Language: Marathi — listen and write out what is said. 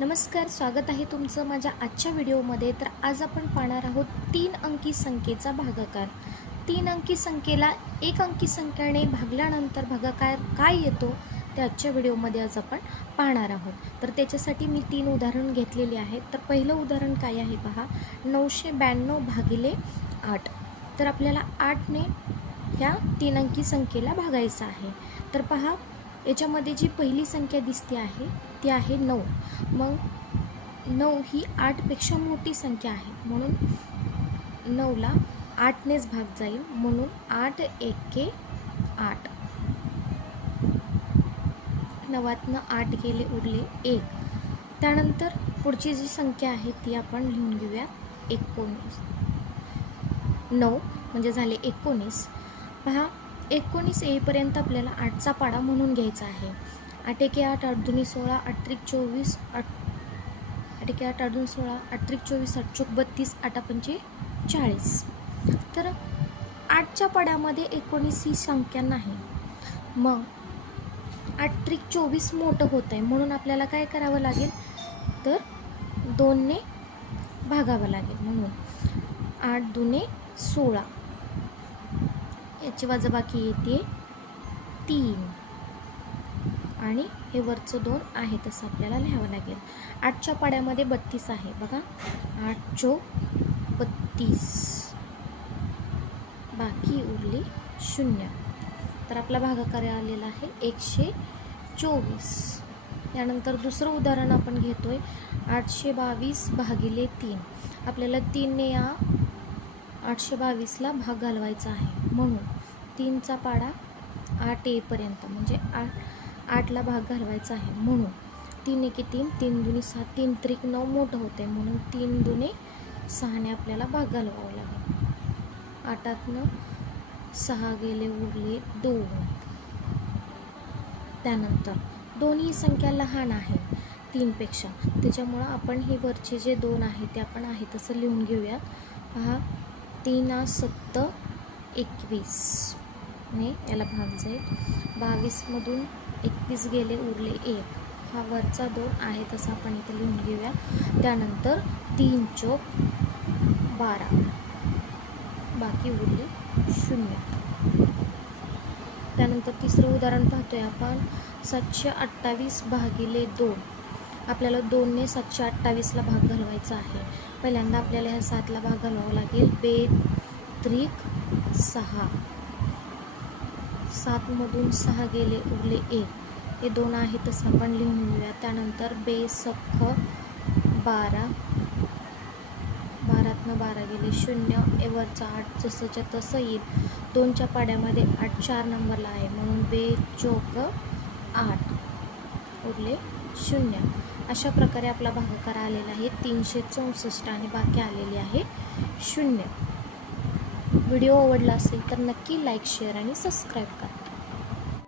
नमस्कार स्वागत आहे तुमचं माझ्या आजच्या व्हिडिओमध्ये. तर आज आपण पाहणार आहोत तीन अंकी संख्येचा भागाकार. तीन अंकी संख्येला एक अंकी संख्येने भागल्यानंतर भागाकार काय येतो ते आजच्या व्हिडिओमध्ये आज आपण पाहणार आहोत. तर त्याच्यासाठी मी तीन उदाहरण घेतलेली आहेत. तर पहिलं उदाहरण काय आहे पहा नऊशे ब्याण्णव भागिले आठ. तर आपल्याला आठने ह्या तीन अंकी संख्येला भागायचं आहे. तर पहा याच्यामध्ये जी पहिली संख्या दिसते आहे ती आहे नऊ. मग नऊ ही आठपेक्षा मोठी संख्या आहे. म्हणून नऊला आठनेच भाग जाईल. म्हणून आठ एके आठ. नवातनं आठ गेले उरले एक. त्यानंतर पुढची जी संख्या आहे ती आपण लिहून घेऊया. एकोणीस. नऊ म्हणजे झाले एकोणीस. पहा एकोणीस येईपर्यंत आपल्याला आठचा पाडा म्हणून घ्यायचा आहे. आठ एके आठ आठ दुनी सोळा आठ त्रिक चोवीस आठ आठ एके आठ आठ दोन सोळा आठ त्रिक चोवीस आठ चोक बत्तीस आठापंचे चाळीस. तर आठच्या पाड्यामध्ये एकोणीस ही संख्या नाही. मग आठ त्रिक चोवीस मोठं होत आहे म्हणून आपल्याला काय करावं लागेल? तर दोनने भागावं लागेल. म्हणून आठ दुने सोळा. याची वजाबाकी येते तीन. आणि हे वरचं दोन आहे तसं आपल्याला लिहावं लागेल. आठच्या पाड्यामध्ये बत्तीस आहे. बघा आठ चो बत्तीस. बाकी उरली शून्य. तर आपला भागाकार आलेला आहे एकशे चोवीस. त्यानंतर दुसरं उदाहरण आपण घेतो आहे आठशे बावीस भागिले तीन. आपल्याला तीनने या आठशे बावीसला भाग घालवायचा आहे. म्हणून तीनचा पाडा आठ एपर्यंत म्हणजे आठ आठला भाग घालवायचा आहे. म्हणून तीन एके तीन तीन दुनी सहा तीन त्रिक नऊ मोठं होते म्हणून तीन दुने सहाने आपल्याला भाग घालवावा लागेल. आठातनं सहा गेले उरले दोन. त्यानंतर दोन्ही संख्या लहान आहे तीनपेक्षा. त्याच्यामुळं आपण हे वरचे जे दोन आहे ते आपण आहे तसं लिहून घेऊयात. पहा तीन सत्त एकवीस. ने याला भाग जाईल. बावीसमधून एकवीस गेले उरले एक. हा वरचा दोन आहे तसा आपण इथे लिहून घेऊया. त्यानंतर तीन चोक बारा. बाकी उरले शून्य. त्यानंतर तिसरं उदाहरण पाहतोय आपण. सातशे अठ्ठावीस भागिले दोन. आपल्याला दोनने सातशे अठ्ठावीसला भाग घालवायचा आहे. पहिल्यांदा आपल्याला ह्या सातला भाग घालवावा लागेल. बे त्रिक सहा. सातमधून सहा गेले उरले एक. हे दोन आहे तसं आपण लिहून घेऊया. त्यानंतर बे सख्ख बारा. बारातनं बारा गेले शून्य. एवरचा आठ जसंच्या तसं येईल. दोनच्या पाड्यामध्ये आठ चार नंबरला आहे. म्हणून बे चोक आठ. उरले शून्य. अशा प्रकारे आपला भागाकार आलेला आहे. तीनशे चौसष्ट आणि बाकी आलेली आहे. शून्य. व्हिडिओ आवडला असेल तर नक्की लाईक शेअर आणि सबस्क्राईब करा.